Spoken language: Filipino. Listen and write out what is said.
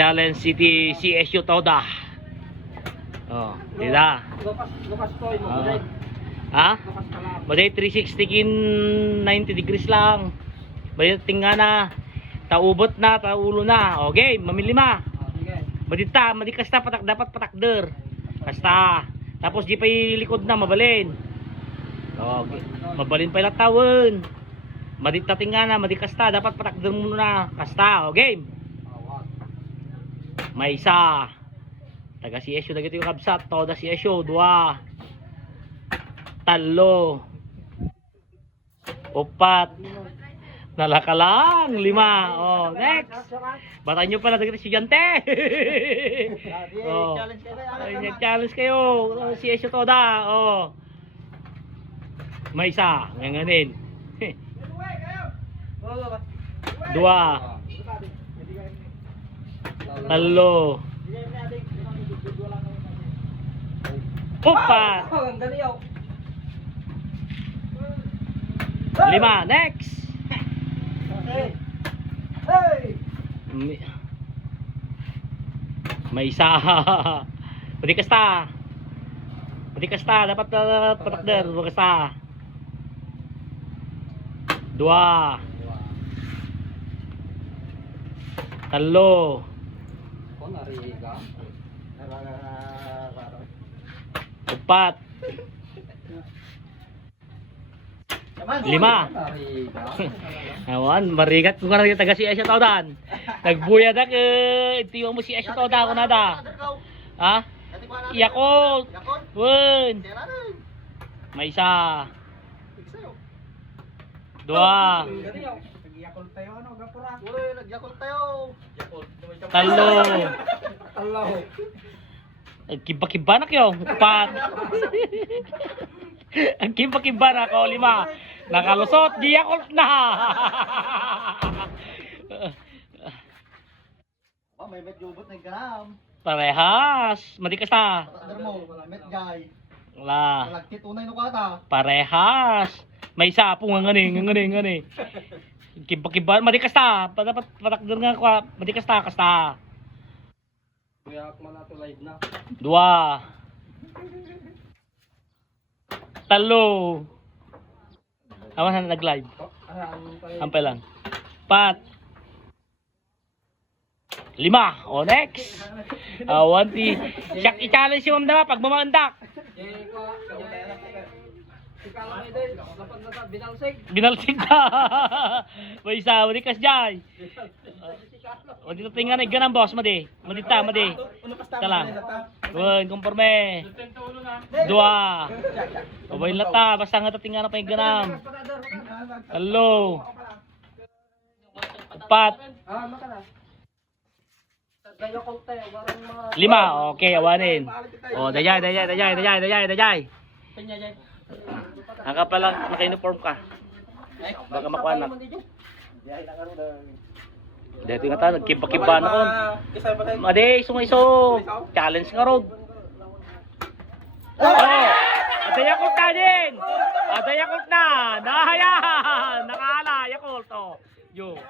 Challenge City CSU Toda. Oh, dida. Lukas to, mabulit. Ha? Lukas ka lang. Baday 360 kin 90 degrees lang. Baday tinga na. Taubot na, taulo na. Okay, mamilima. Sige. Madita, madikasta patak dapat patakder. Kasta. Tapos di pa ilikod na mabalin. Okay. Mabalin pa ilang tawon. Madita tinga na, madikasta dapat patakder muna. Kasta, okay. May isa. Taga CSU na yung kabsat. Toda CSU. 2 talo 4 nalakalang 5. Oh, next. Bata nyo pala dagat estudyante. Oh. Ay, challenge kayo. CSU Toda. Oh. May isa. Nganganin. 2 talo 4 5. Next. May isa. Pwede kasta. Dapat patakder. Kasta. 2 talo 4 5. Awan, marigat ko na taga si Asya Todan. Nagbuya na itiwa mo si Asya Toda ko nada. Ha? Yakult. Wun. May isa. 2 talo. Kiba-kiba na kayo. 4. Ang kiba-kiba na ko 5. Nakalusot, di ako na. May met yubot na gram. Parehas. Madikas na. Patakder mo, met guy. Wala. Malagkit unay no kata. Parehas. May isa po ngani. Kiba-kiba. Madikas na. Dapat patakder nga ko. Madikas na. Kasta. Kuya, ako na to live na. 2 talo. Awan na nag-live. Ampay lang. 4 5. O next. Wanti. Siyak i-challenge si Ma'am Dama pag mamandak. Binalsig ka. May isa. Madikas dyan. O dito tingnan na ganang boss. Madi. Madita. Talang. Bun, conforme. 2 Babay lata. Basta nga tingnan na pa yung ganam. Hello. 4 5. Okay, awanin. O, dayay. Naka palang naka-uniform ka. Baka makuha na. Dito nga tayo, nagkiba-kiba na ko. Madi, sumiso. Challenge nga road. Oh! Yakult na din! Yakult na! Nahayan! Nakala, Yakult. Oh. Yo.